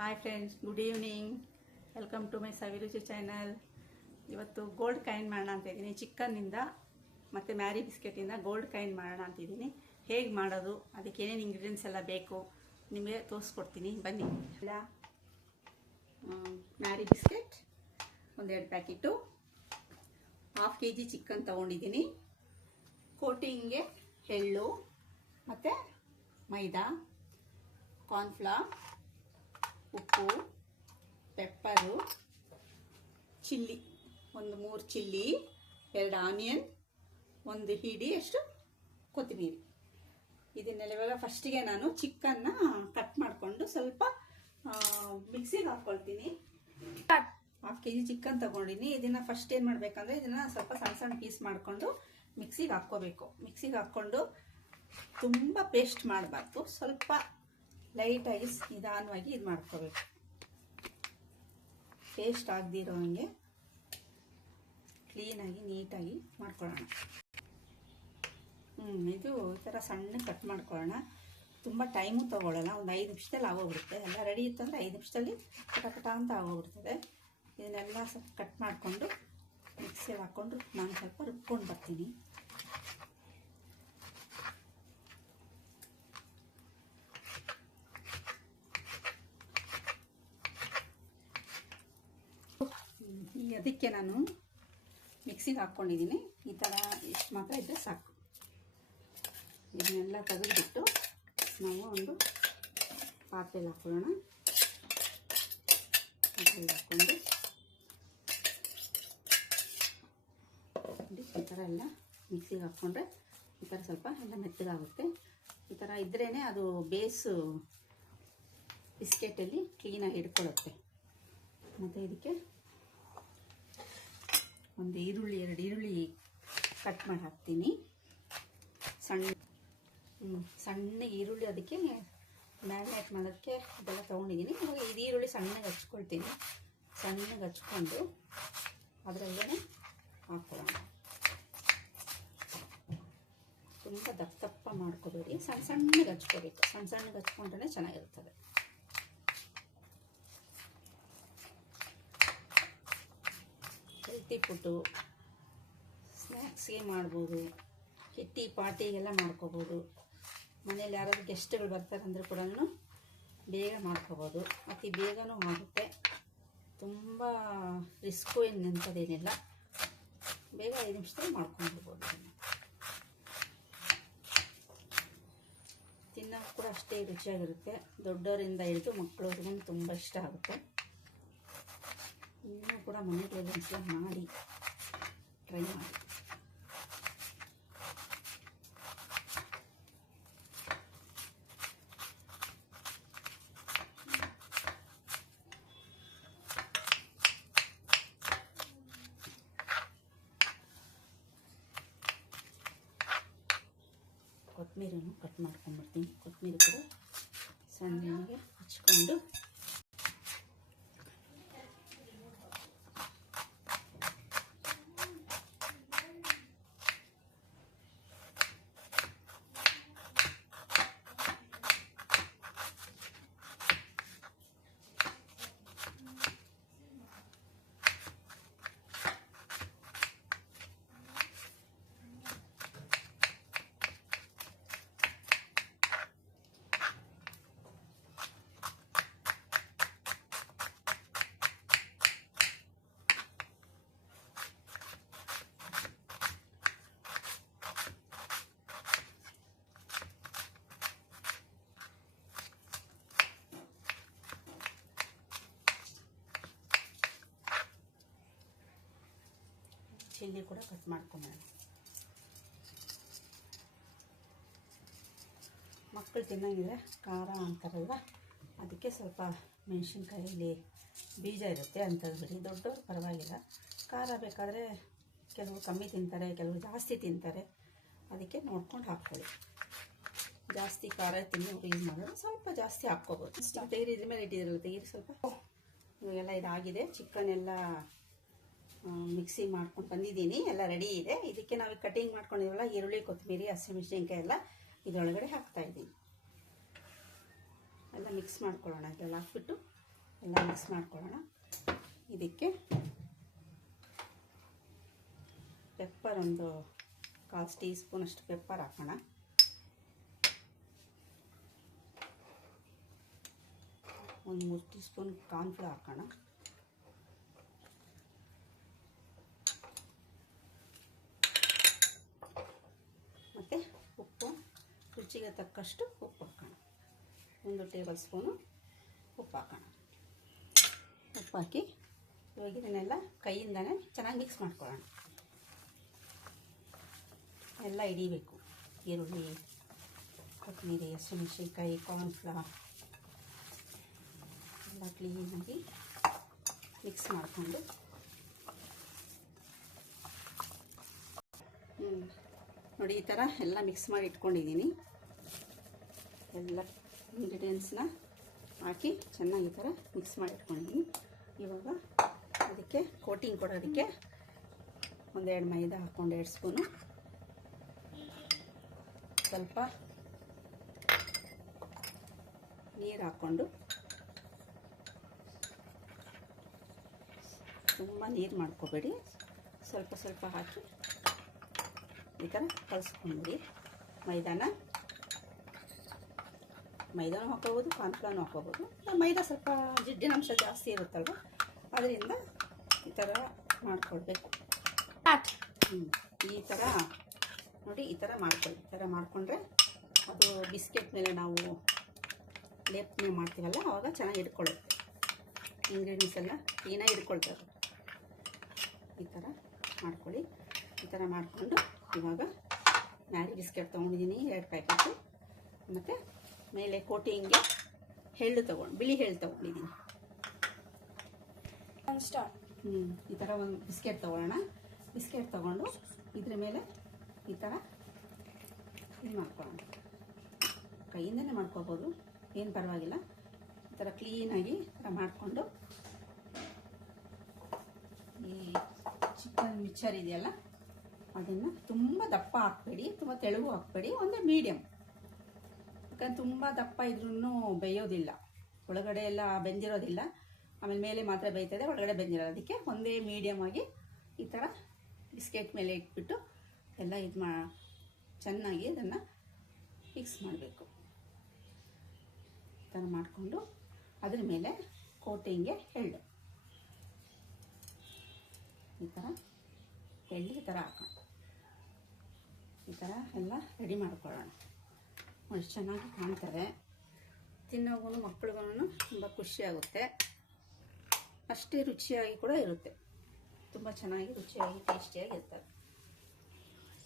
Hi friends, good evening. Welcome to my Saviruchi channel. ಇವತ್ತು gold coin ಮಾಡೋಣ ಅಂತ ಇದ್ದೀನಿ. ಚಿಕನ್ನಿಂದ ಮತ್ತು ಮ್ಯಾರಿ ಬಿಸ್ಕೆಟಿಂದ ಗೋಲ್ಡ್ ಕಾಯಿನ್ ಮಾಡೋಣ ಅಂತಿದ್ದೀನಿ. ಹೇಗೆ ಮಾಡೋದು, ಅದಕ್ಕೆ ಏನೇನು ಇಂಗ್ರೀಡಿಯೆಂಟ್ಸ್ ಎಲ್ಲ ಬೇಕು ನಿಮಗೆ ತೋರಿಸ್ಕೊಡ್ತೀನಿ, ಬನ್ನಿ. ಎಲ್ಲ ಮ್ಯಾರಿ ಬಿಸ್ಕೆಟ್ ಒಂದೆರಡು ಪ್ಯಾಕೆಟು, 1/2 kg ಚಿಕನ್ ತೊಗೊಂಡಿದ್ದೀನಿ. ಕೋಟಿಂಗ್ಗೆ ಎಳ್ಳು ಮತ್ತು ಮೈದಾ, ಕಾರ್ನ್ಫ್ಲವರ್, ಉಪ್ಪು, ಪೆಪ್ಪರು, ಚಿಲ್ಲಿ ಒಂದು 3 ಚಿಲ್ಲಿ, 2 ಆನಿಯನ್, ಒಂದು ಹಿಡಿಯಷ್ಟು ಕೊತ್ತಂಬರಿ. ಇದನ್ನೆಲ್ಲ ಫಸ್ಟಿಗೆ ನಾನು ಚಿಕನ್ನ ಕಟ್ ಮಾಡಿಕೊಂಡು ಸ್ವಲ್ಪ ಮಿಕ್ಸಿಗೆ ಹಾಕ್ಕೊಳ್ತೀನಿ. 1/2 kg ಚಿಕನ್ ತೊಗೊಂಡಿನಿ. ಇದನ್ನು ಫಸ್ಟ್ ಏನು ಮಾಡಬೇಕಂದ್ರೆ ಇದನ್ನು ಸ್ವಲ್ಪ ಸಣ್ಣ ಸಣ್ಣ ಪೀಸ್ ಮಾಡಿಕೊಂಡು ಮಿಕ್ಸಿಗೆ ಹಾಕ್ಕೋಬೇಕು. ಮಿಕ್ಸಿಗೆ ಹಾಕ್ಕೊಂಡು ತುಂಬ ಪೇಸ್ಟ್ ಮಾಡಬಾರ್ದು, ಸ್ವಲ್ಪ ಲೈಟಾಗಿ ನಿಧಾನವಾಗಿ ಇದು ಮಾಡ್ಕೋಬೇಕು. ಪೇಸ್ಟ್ ಆಗದಿರೋ ಹಂಗೆ ಕ್ಲೀನಾಗಿ ನೀಟಾಗಿ ಮಾಡ್ಕೊಳ್ಳೋಣ. ಇದು ಈ ಥರ ಸಣ್ಣ ಕಟ್ ಮಾಡ್ಕೊಳ್ಳೋಣ. ತುಂಬ ಟೈಮು ತೊಗೊಳ್ಳೋಲ್ಲ, ಒಂದು 5 ನಿಮಿಷದಲ್ಲಿ ಆಗೋಗ್ಬಿಡುತ್ತೆ. ಎಲ್ಲ ರೆಡಿ ಇತ್ತಂದರೆ 5 ನಿಮಿಷದಲ್ಲಿ ಕಟ ಅಂತ ಆಗೋಗ್ಬಿಡ್ತದೆ. ಇದನ್ನೆಲ್ಲ ಸ್ವಲ್ಪ ಕಟ್ ಮಾಡಿಕೊಂಡು ಮಿಕ್ಸಿಯಲ್ಲಿ ಹಾಕ್ಕೊಂಡು ನಾನು ಸ್ವಲ್ಪ ರುಬ್ಕೊಂಡು ಬರ್ತೀನಿ. ಅದಕ್ಕೆ ನಾನು ಮಿಕ್ಸಿಗೆ ಹಾಕ್ಕೊಂಡಿದ್ದೀನಿ. ಈ ಥರ ಇಷ್ಟು ಮಾತ್ರ ಇದ್ದರೆ ಸಾಕು. ಇದನ್ನೆಲ್ಲ ತೆಗೆದುಬಿಟ್ಟು ನಾವು ಒಂದು ಪಾತ್ರೆಯಲ್ಲಿ ಹಾಕ್ಕೊಳ್ಳೋಣ. ಪಾತ್ರೆಯಲ್ಲಿ ಹಾಕ್ಕೊಂಡು ಈ ಥರ ಎಲ್ಲ ಮಿಕ್ಸಿಗೆ ಹಾಕ್ಕೊಂಡ್ರೆ ಈ ಥರ ಸ್ವಲ್ಪ ಎಲ್ಲ ಮೆತ್ತಗಾಗುತ್ತೆ. ಈ ಥರ ಇದ್ರೇ ಅದು ಬೇಸು ಬಿಸ್ಕೆಟಲ್ಲಿ ಕ್ಲೀನಾಗಿ ಹಿಡ್ಕೊಳ್ಳುತ್ತೆ. ಮತ್ತು ಇದಕ್ಕೆ ಒಂದು ಈರುಳ್ಳಿ, 2 ಈರುಳ್ಳಿ ಕಟ್ ಮಾಡಿ ಹಾಕ್ತೀನಿ. ಸಣ್ಣ ಈರುಳ್ಳಿ ಅದಕ್ಕೆ ಮ್ಯಾರಿನೇಟ್ ಮಾಡೋದಕ್ಕೆ ಇದೆಲ್ಲ ತೊಗೊಂಡಿದ್ದೀನಿ. ಇವಾಗ ಇದು ಈರುಳ್ಳಿ ಸಣ್ಣಗೆ ಹಚ್ಕೊಳ್ತೀನಿ. ಸಣ್ಣಗೆ ಹಚ್ಕೊಂಡು ಅದರಲ್ಲೇ ಹಾಕ್ಕೊಳ್ಳೋಣ. ತುಂಬ ದಪ್ಪ ಮಾಡ್ಕೋಬೇಡಿ, ಸಣ್ಣಗೆ ಹಚ್ಕೋಬೇಕು. ಸಣ್ಣಗೆ ಹಚ್ಕೊಂಡ್ರೆ ಚೆನ್ನಾಗಿರ್ತದೆ. ಹೆಲ್ತಿ ಫುಡ್ಡು, ಸ್ನ್ಯಾಕ್ಸ್ಗೆ ಮಾಡ್ಬೋದು, ಕಿಟ್ಟಿ ಪಾರ್ಟಿಗೆಲ್ಲ ಮಾಡ್ಕೋಬೋದು. ಮನೇಲಿ ಯಾರಾದರೂ ಗೆಸ್ಟ್ಗಳು ಬರ್ತಾರೆ ಅಂದರೆ ಕೂಡ ಬೇಗ ಮಾಡ್ಕೋಬೋದು. ಅತಿ ಬೇಗನೂ ಆಗುತ್ತೆ. ತುಂಬ ರಿಸ್ಕು ಏನು ನೆನ್ಸೋದೇನಿಲ್ಲ. ಬೇಗ 5 ನಿಮಿಷದಲ್ಲಿ ಮಾಡ್ಕೊಂಡ್ಬಿಡ್ಬೋದು. ತಿನ್ನೋದು ಕೂಡ ಅಷ್ಟೇ ರುಚಿಯಾಗಿರುತ್ತೆ. ದೊಡ್ಡವರಿಂದ ಹಿಡಿದು ಮಕ್ಕಳವ್ರಿಗೂ ತುಂಬ ಇಷ್ಟ ಆಗುತ್ತೆ. ಇನ್ನೂ ಕೂಡ ಮನೆಗಳಲ್ಲಿ ಒಂದ್ಸಲ ಮಾಡಿ ಟ್ರೈ ಮಾಡಿ. ಕೊತ್ತಂಬರಿನೂ ಕಟ್ ಮಾಡ್ಕೊಂಡ್ಬಿಡ್ತೀನಿ. ಕೊತ್ತಂಬರಿ ಕೂಡ ಸಣ್ಣಗೆ ಹಚ್ಕೊಂಡು ಚಿಲ್ಲಿ ಕೂಡ ಕಟ್ ಮಾಡ್ಕೊಂಬೋಣ. ಮಕ್ಕಳು ತಿನ್ನಂಗಿದ್ರೆ ಖಾರ ಅಂತಾರಲ್ವ, ಅದಕ್ಕೆ ಸ್ವಲ್ಪ ಮೆಣಸಿನ್ಕಾಯಲ್ಲಿ ಬೀಜ ಇರುತ್ತೆ ಅಂಥದ್ದು ಬಿಡಿ. ದೊಡ್ಡವರು ಪರವಾಗಿಲ್ಲ. ಖಾರ ಬೇಕಾದರೆ ಕೆಲವು ಕಮ್ಮಿ ತಿಂತಾರೆ, ಕೆಲವು ಜಾಸ್ತಿ ತಿಂತಾರೆ. ಅದಕ್ಕೆ ನೋಡ್ಕೊಂಡು ಹಾಕ್ಕೊಳ್ಳಿ. ಜಾಸ್ತಿ ಖಾರ ತಿನ್ನೋರು ಯೂಸ್ ಮಾಡಿದ್ರೆ ಸ್ವಲ್ಪ ಜಾಸ್ತಿ ಹಾಕ್ಕೋಬೋದು. ತೆಗೀರಿ, ಇದ್ರ ಮೇಲೆ ಇಟ್ಟಿದ್ರಲ್ಲ, ತೆಗೀರಿ ಸ್ವಲ್ಪ. ಇವಾಗೆಲ್ಲ ಇದಾಗಿದೆ. ಚಿಕನ್ ಎಲ್ಲ ಮಿಕ್ಸಿ ಮಾಡ್ಕೊಂಡು ಬಂದಿದ್ದೀನಿ. ಎಲ್ಲ ರೆಡಿ ಇದೆ. ಇದಕ್ಕೆ ನಾವು ಕಟಿಂಗ್ ಮಾಡ್ಕೊಂಡಿದ್ದೀವಲ್ಲ, ಈರುಳ್ಳಿ, ಕೊತ್ತಂಬರಿ, ಹಸಿಮೆಣಸಿನ್ಕಾಯಿ ಎಲ್ಲ ಇದರೊಳಗಡೆ ಹಾಕ್ತಾಯಿದ್ದೀನಿ. ಎಲ್ಲ ಮಿಕ್ಸ್ ಮಾಡ್ಕೊಳ್ಳೋಣ. ಇದೆಲ್ಲ ಹಾಕ್ಬಿಟ್ಟು ಎಲ್ಲ ಮಿಕ್ಸ್ ಮಾಡ್ಕೊಳ್ಳೋಣ. ಇದಕ್ಕೆ ಪೆಪ್ಪರ್ ಒಂದು 1/4 ಟೀ ಸ್ಪೂನಷ್ಟು ಪೆಪ್ಪರ್ ಹಾಕೋಣ. ಒಂದು 3 ಟೀ ಸ್ಪೂನ್ ಕಾರ್ನ್ಫ್ಲೋರ್ ಹಾಕೋಣ. ಮತ್ತು ಉಪ್ಪು ರುಚಿಗೆ ತಕ್ಕಷ್ಟು ಉಪ್ಪು ಹಾಕೋಣ. 1 ಟೇಬಲ್ ಸ್ಪೂನು ಉಪ್ಪು ಹಾಕೋಣ. ಉಪ್ಪು ಹಾಕಿ ಇವಾಗ ಇದನ್ನೆಲ್ಲ ಕೈಯಿಂದನೇ ಚೆನ್ನಾಗಿ ಮಿಕ್ಸ್ ಮಾಡ್ಕೊಳ್ಳೋಣ. ಎಲ್ಲ ಹಿಡಿಬೇಕು. ಈರುಳ್ಳಿ, ಕೊತ್ತಂಬರಿ, ಹಸಿಮೆಣಸಿನ್ಕಾಯಿ, ಕಾರ್ನ್ಫ್ಲವರ್ ಎಲ್ಲ ಕ್ಲೀನಾಗಿ ಮಿಕ್ಸ್ ಮಾಡಿಕೊಂಡು ನೋಡಿ ಈ ಥರ ಎಲ್ಲ ಮಿಕ್ಸ್ ಮಾಡಿ ಇಟ್ಕೊಂಡಿದ್ದೀನಿ. ಎಲ್ಲ ಇಂಗ್ರೀಡಿಯೆಂಟ್ಸ್ನ ಹಾಕಿ ಚೆನ್ನಾಗಿ ಈ ಥರ ಮಿಕ್ಸ್ ಮಾಡಿ ಇಟ್ಕೊಂಡಿದ್ದೀನಿ. ಇವಾಗ ಅದಕ್ಕೆ ಕೋಟಿಂಗ್ ಕೊಡೋದಕ್ಕೆ 1-2 ಮೈದಾ ಹಾಕ್ಕೊಂಡು 2 ಸ್ಪೂನು, ಸ್ವಲ್ಪ ನೀರು ಹಾಕ್ಕೊಂಡು, ತುಂಬ ನೀರು ಮಾಡ್ಕೋಬೇಡಿ, ಸ್ವಲ್ಪ ಸ್ವಲ್ಪ ಹಾಕಿ ಈ ಥರ ಕಲಿಸ್ಕೊಂಡ್ಬಿಡಿ. ಮೈದಾನೂ ಹಾಕೋಬೋದು, ಕಾರ್ನ್ಫ್ಲವರ್ನೂ ಹಾಕೋಬೋದು. ಮೈದಾ ಸ್ವಲ್ಪ ಜಿಡ್ಡಿನಂಶ ಜಾಸ್ತಿ ಇರುತ್ತಲ್ವ, ಅದರಿಂದ ಈ ಥರ ಮಾಡ್ಕೊಳ್ಬೇಕು. ಈ ಥರ ನೋಡಿ, ಈ ಥರ ಮಾಡ್ಕೊಳ್ಳಿ. ಈ ಥರ ಮಾಡಿಕೊಂಡ್ರೆ ಅದು ಬಿಸ್ಕೆಟ್ ಮೇಲೆ ನಾವು ಲೇಪನೆ ಮಾಡ್ತೀವಲ್ಲ ಆವಾಗ ಚೆನ್ನಾಗಿ ಹಿಡ್ಕೊಳ್ಳುತ್ತೆ. ಇಂಗ್ರೀಡಿಯೆಂಟ್ಸ್ ಎಲ್ಲ ಕ್ಲೀನಾಗಿ ಹಿಡ್ಕೊಳ್ತಾರೆ. ಈ ಥರ ಮಾಡ್ಕೊಳ್ಳಿ. ಈ ಥರ ಮಾಡಿಕೊಂಡು ಇವಾಗ ಮ್ಯಾರಿ ಬಿಸ್ಕೆಟ್ ತೊಗೊಂಡಿದ್ದೀನಿ 2 ಪ್ಯಾಕೆಟು. ಮತ್ತು ಮೇಲೆ ಕೋಟಿಂಗ್ಗೆ ಬಿಳಿ ಎಳ್ಳು ತೊಗೊಂಡಿದ್ದೀನಿ. ಈ ಥರ ಒಂದು ಬಿಸ್ಕೆಟ್ ತೊಗೊಳ್ಳೋಣ. ಬಿಸ್ಕೆಟ್ ತೊಗೊಂಡು ಇದ್ರ ಮೇಲೆ ಈ ಥರ ಇದು ಮಾಡ್ಕೊಳ್ಳೋಣ. ಕೈಯಿಂದನೇ ಮಾಡ್ಕೋಬೋದು, ಏನು ಪರವಾಗಿಲ್ಲ. ಈ ಥರ ಕ್ಲೀನಾಗಿ ಈ ಥರ ಮಾಡಿಕೊಂಡು ಈ ಚಿಕನ್ ಮಿಕ್ಚರ್ ಇದೆಯಲ್ಲ ಅದನ್ನು ತುಂಬ ದಪ್ಪ ಹಾಕಬೇಡಿ, ತುಂಬ ತೆಳುವು ಹಾಕಬೇಡಿ, ಒಂದು ಮೀಡಿಯಮ್. ಯಾಕಂದ್ರೆ ತುಂಬ ದಪ್ಪ ಇದ್ರೂ ಬೇಯೋದಿಲ್ಲ, ಒಳಗಡೆ ಎಲ್ಲ ಬೆಂದಿರೋದಿಲ್ಲ. ಆಮೇಲೆ ಮೇಲೆ ಮಾತ್ರ ಬೇಯ್ತದೆ, ಒಳಗಡೆ ಬೆಂದಿರೋದು. ಅದಕ್ಕೆ ಒಂದೇ ಮೀಡಿಯಮ್ ಆಗಿ ಈ ಥರ ಬಿಸ್ಕೆಟ್ ಮೇಲೆ ಇಟ್ಬಿಟ್ಟು ಎಲ್ಲ ಚೆನ್ನಾಗಿ ಅದನ್ನು ಮಿಕ್ಸ್ ಮಾಡಬೇಕು. ಈ ಥರ ಮಾಡಿಕೊಂಡು ಅದ್ರ ಮೇಲೆ ಕೋಟಿಂಗ್ಗೆ ಎಳ್ಳು ಈ ಥರ ಈ ಥರ ಹಾಕೋಣ. ಈ ಥರ ಎಲ್ಲ ರೆಡಿ ಮಾಡ್ಕೊಳ್ಳೋಣ. ಎಷ್ಟು ಚೆನ್ನಾಗಿ ಕಾಣ್ತದೆ, ತಿನ್ನೋಗೂ ಮಕ್ಕಳಿಗೂ ತುಂಬ ಖುಷಿಯಾಗುತ್ತೆ, ಅಷ್ಟೇ ರುಚಿಯಾಗಿ ಕೂಡ ಇರುತ್ತೆ. ತುಂಬ ಚೆನ್ನಾಗಿ ರುಚಿಯಾಗಿ ಟೇಸ್ಟಿಯಾಗಿ ಇರ್ತದೆ.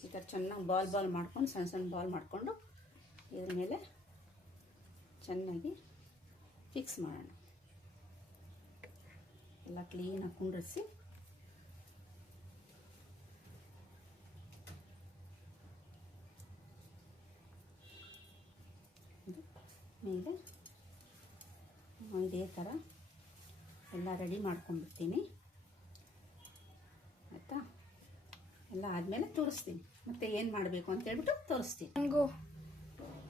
ಈ ಥರ ಚೆನ್ನಾಗಿ ಬಾಲ್ ಮಾಡ್ಕೊಂಡು ಸಣ್ಣ ಬಾಲ್ ಮಾಡಿಕೊಂಡು ಇದ್ರ ಮೇಲೆ ಚೆನ್ನಾಗಿ ಫಿಕ್ಸ್ ಮಾಡೋಣ. ಎಲ್ಲ ಕ್ಲೀನಾಗಿ ಕುಂಡ್ರಿಸಿ ಮೇಲೆ ಇದೇ ಥರ ಎಲ್ಲ ರೆಡಿ ಮಾಡ್ಕೊಂಡ್ಬಿಡ್ತೀನಿ. ಆಯಿತಾ? ಎಲ್ಲ ಆದಮೇಲೆ ತೋರಿಸ್ತೀನಿ, ಮತ್ತೆ ಏನು ಮಾಡಬೇಕು ಅಂತ ಹೇಳ್ಬಿಟ್ಟು ತೋರಿಸ್ತೀನಿ. ನನಗೂ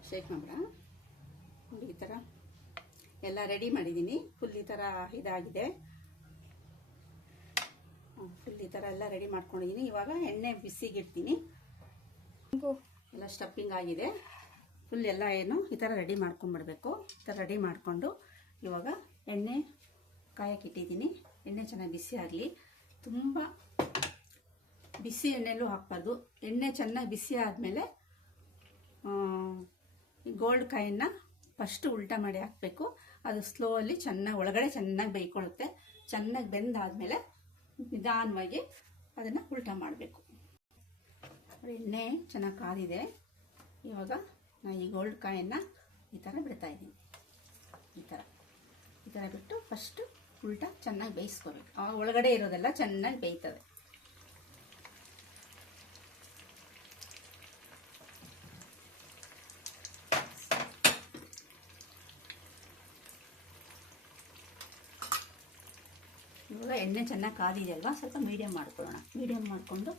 ಶೇಕ್ ಮಾಡ್ಬಿಡ. ನೋಡಿ ಈ ಥರ ಎಲ್ಲ ರೆಡಿ ಮಾಡಿದ್ದೀನಿ. ಫುಲ್ ಈ ಥರ ಇದಾಗಿದೆ. ಫುಲ್ ಈ ಥರ ಎಲ್ಲ ರೆಡಿ ಮಾಡ್ಕೊಂಡಿದ್ದೀನಿ. ಇವಾಗ ಎಣ್ಣೆ ಬಿಸಿಗಿಡ್ತೀನಿ. ಎಲ್ಲ ಸ್ಟಫಿಂಗ್ ಆಗಿದೆ. ಫುಲ್ ಎಲ್ಲ ಈ ಥರ ರೆಡಿ ಮಾಡ್ಕೊಂಡ್ಬಿಡ್ಬೇಕು. ಈ ಥರ ರೆಡಿ ಮಾಡಿಕೊಂಡು ಇವಾಗ ಎಣ್ಣೆ ಕಾಯಕ್ಕಿಟ್ಟಿದ್ದೀನಿ. ಎಣ್ಣೆ ಚೆನ್ನಾಗಿ ಬಿಸಿ ಆಗಲಿ. ತುಂಬ ಬಿಸಿ ಎಣ್ಣೆಲ್ಲೂ ಹಾಕಬಾರ್ದು. ಎಣ್ಣೆ ಚೆನ್ನಾಗಿ ಬಿಸಿ ಆದಮೇಲೆ ಗೋಲ್ಡ್ ಕಾಯಿನ ಫಸ್ಟ್ ಉಲ್ಟಾ ಮಾಡಿ ಹಾಕಬೇಕು. ಅದು ಸ್ಲೋಲಿ ಚೆನ್ನಾಗಿ ಒಳಗಡೆ ಚೆನ್ನಾಗಿ ಬೇಯ್ಕೊಳ್ಳುತ್ತೆ. ಚೆನ್ನಾಗಿ ಬೆಂದಾದಮೇಲೆ ನಿಧಾನವಾಗಿ ಅದನ್ನು ಉಲ್ಟಾ ಮಾಡಬೇಕು. ಎಣ್ಣೆ ಚೆನ್ನಾಗಿ ಕಾದಿದೆ. ಇವಾಗ ನಾನು ಈ ಗೋಲ್ಡ್ ಕಾಯನ್ನು ಈ ಥರ ಬಿಡ್ತಾಯಿದ್ದೀನಿ. ಈ ಥರ ಬಿಟ್ಟು ಫಸ್ಟು ಉಲ್ಟಾ ಚೆನ್ನಾಗಿ ಬೇಯಿಸ್ಕೋಬೇಕು. ಆ ಒಳಗಡೆ ಇರೋದೆಲ್ಲ ಚೆನ್ನಾಗಿ ಬೇಯ್ತದೆ. ಇವಾಗ ಎಣ್ಣೆ ಚೆನ್ನಾಗಿ ಕಾದಿದೆ ಅಲ್ವಾ, ಸ್ವಲ್ಪ ಮೀಡಿಯಮ್ ಮಾಡ್ಕೊಳ್ಳೋಣ. ಮೀಡಿಯಮ್ ಮಾಡಿಕೊಂಡು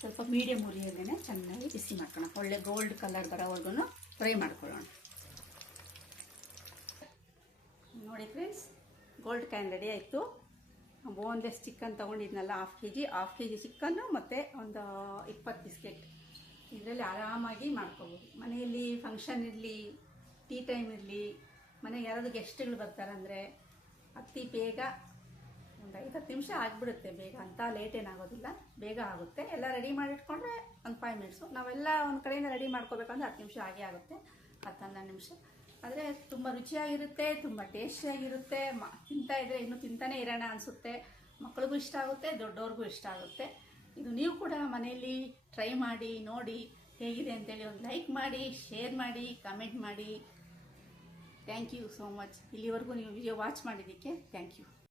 ಸ್ವಲ್ಪ ಮೀಡಿಯಮ್ ಉರಿಯಲ್ಲೇ ಚೆನ್ನಾಗಿ ಬಿಸಿ ಮಾಡ್ಕೊಳ್ಳೋಣ. ಒಳ್ಳೆ ಗೋಲ್ಡ್ ಕಲರ್ ಬರೋವರೆಗೂ ಫ್ರೈ ಮಾಡ್ಕೊಳ್ಳೋಣ. ನೋಡಿ ಫ್ರೆಂಡ್ಸ್, ಗೋಲ್ಡ್ ಕ್ಯಾನ್ ರೆಡಿ ಆಯಿತು. ಬೋನ್ಲೆಸ್ ಚಿಕನ್ ತೊಗೊಂಡಿದ್ನಲ್ಲ, ಹಾಫ್ ಕೆ ಜಿ ಚಿಕನ್ನು ಮತ್ತು ಒಂದು 20 ಬಿಸ್ಕೆಟ್. ಇದರಲ್ಲಿ ಆರಾಮಾಗಿ ಮಾಡ್ಕೋಬೋದು. ಮನೆಯಲ್ಲಿ ಫಂಕ್ಷನ್ ಇರಲಿ, ಟೀ ಟೈಮ್ ಇರಲಿ, ಮನೆಗೆ ಯಾರಾದರೂ ಗೆಸ್ಟ್ಗಳು ಬರ್ತಾರಂದರೆ ಅತಿ ಬೇಗ ಒಂದು 5-10 ನಿಮಿಷ ಆಗಿಬಿಡುತ್ತೆ. ಬೇಗ ಅಂತ ಲೇಟ್ ಏನಾಗೋದಿಲ್ಲ, ಬೇಗ ಆಗುತ್ತೆ. ಎಲ್ಲ ರೆಡಿ ಮಾಡಿಟ್ಕೊಂಡ್ರೆ ಒಂದು 5 ಮಿನಿಟ್ಸು. ನಾವೆಲ್ಲ ಒಂದು ಕಡೆಯಿಂದ ರೆಡಿ ಮಾಡ್ಕೋಬೇಕಂದ್ರೆ 10 ನಿಮಿಷ ಆಗೇ ಆಗುತ್ತೆ, 10-12 ನಿಮಿಷ. ಆದರೆ ತುಂಬ ರುಚಿಯಾಗಿರುತ್ತೆ, ತುಂಬ ಟೇಸ್ಟಿಯಾಗಿರುತ್ತೆ. ತಿಂತಾ ಇದ್ದರೆ ಇನ್ನೂ ತಿಂತಾನೆ ಇರೋಣ ಅನಿಸುತ್ತೆ. ಮಕ್ಕಳಿಗೂ ಇಷ್ಟ ಆಗುತ್ತೆ, ದೊಡ್ಡವ್ರಿಗೂ ಇಷ್ಟ ಆಗುತ್ತೆ. ಇದು ನೀವು ಕೂಡ ಮನೆಯಲ್ಲಿ ಟ್ರೈ ಮಾಡಿ ನೋಡಿ ಹೇಗಿದೆ ಅಂತೇಳಿ ಒಂದು ಲೈಕ್ ಮಾಡಿ, ಶೇರ್ ಮಾಡಿ, ಕಮೆಂಟ್ ಮಾಡಿ. Thank you so much. ಇಲ್ಲಿವರೆಗೂ ನೀವು ವಿಡಿಯೋ ವಾಚ್ ಮಾಡಿದ್ದಕ್ಕೆ ಥ್ಯಾಂಕ್ ಯು.